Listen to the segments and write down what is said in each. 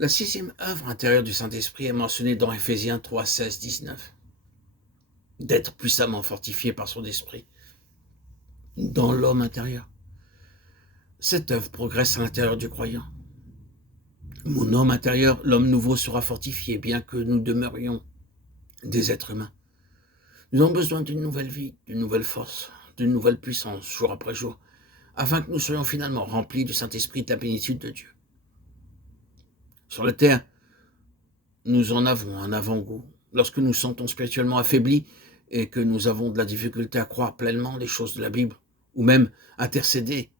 La sixième œuvre intérieure du Saint-Esprit est mentionnée dans Éphésiens 3, 16, 19. D'être puissamment fortifié par son esprit dans l'homme intérieur. Cette œuvre progresse à l'intérieur du croyant. Mon homme intérieur, l'homme nouveau, sera fortifié, bien que nous demeurions des êtres humains. Nous avons besoin d'une nouvelle vie, d'une nouvelle force, d'une nouvelle puissance, jour après jour, afin que nous soyons finalement remplis du Saint-Esprit et de la plénitude de Dieu. Sur la terre, nous en avons un avant-goût. Lorsque nous sentons spirituellement affaiblis et que nous avons de la difficulté à croire pleinement les choses de la Bible, ou même intercéder,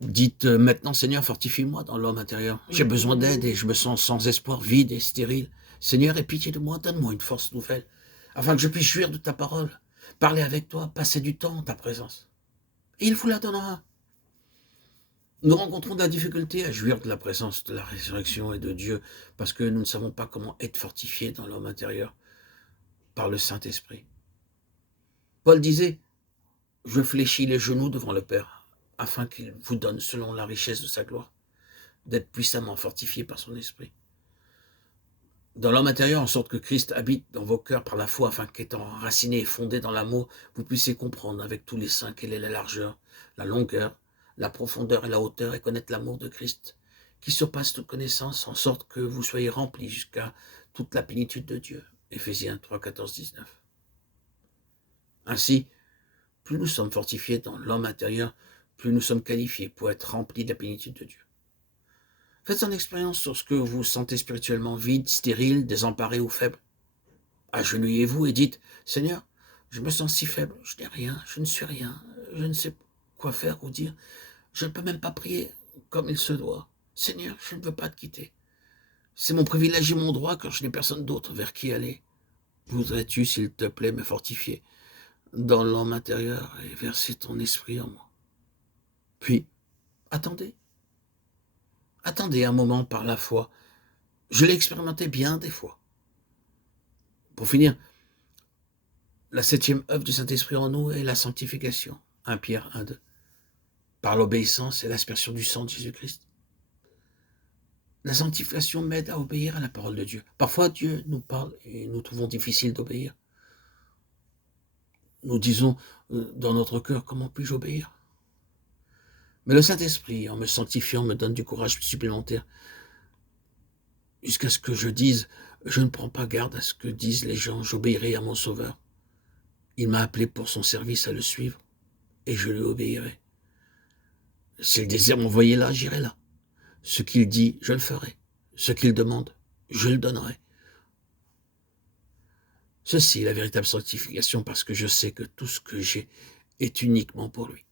dites maintenant, Seigneur, fortifie-moi dans l'homme intérieur. J'ai besoin d'aide et je me sens sans espoir, vide et stérile. Seigneur, aie pitié de moi, donne-moi une force nouvelle, afin que je puisse jouir de ta parole, parler avec toi, passer du temps en ta présence. Et il vous la donnera. Nous rencontrons de la difficulté à jouir de la présence de la résurrection et de Dieu, parce que nous ne savons pas comment être fortifiés dans l'homme intérieur par le Saint-Esprit. Paul disait, je fléchis les genoux devant le Père, afin qu'il vous donne, selon la richesse de sa gloire, d'être puissamment fortifié par son esprit. Dans l'homme intérieur, en sorte que Christ habite dans vos cœurs par la foi, afin qu'étant enraciné et fondé dans l'amour, vous puissiez comprendre avec tous les saints quelle est la largeur, la longueur, la profondeur et la hauteur, et connaître l'amour de Christ, qui surpasse toute connaissance, en sorte que vous soyez remplis jusqu'à toute la plénitude de Dieu. Éphésiens 3, 14, 19. Ainsi, plus nous sommes fortifiés dans l'homme intérieur, plus nous sommes qualifiés pour être remplis de la plénitude de Dieu. Faites une expérience sur ce que vous sentez spirituellement vide, stérile, désemparé ou faible. Agenouillez-vous et dites, Seigneur, je me sens si faible, je n'ai rien, je ne suis rien, je ne sais quoi faire ou dire, je ne peux même pas prier comme il se doit. Seigneur, je ne veux pas te quitter. C'est mon privilège et mon droit quand je n'ai personne d'autre vers qui aller. Voudrais-tu, s'il te plaît, me fortifier dans l'homme intérieur et verser ton esprit en moi? Puis, attendez. Attendez un moment par la foi. Je l'ai expérimenté bien des fois. Pour finir, la septième œuvre du Saint-Esprit en nous est la sanctification. 1 Pierre 1, 2. Par l'obéissance et l'aspersion du sang de Jésus-Christ. La sanctification m'aide à obéir à la parole de Dieu. Parfois, Dieu nous parle et nous trouvons difficile d'obéir. Nous disons dans notre cœur, comment puis-je obéir? Mais le Saint-Esprit, en me sanctifiant, me donne du courage supplémentaire jusqu'à ce que je dise, je ne prends pas garde à ce que disent les gens, j'obéirai à mon Sauveur. Il m'a appelé pour son service à le suivre, et je lui obéirai. S'il désire m'envoyer là, j'irai là. Ce qu'il dit, je le ferai. Ce qu'il demande, je le donnerai. Ceci est la véritable sanctification, parce que je sais que tout ce que j'ai est uniquement pour lui.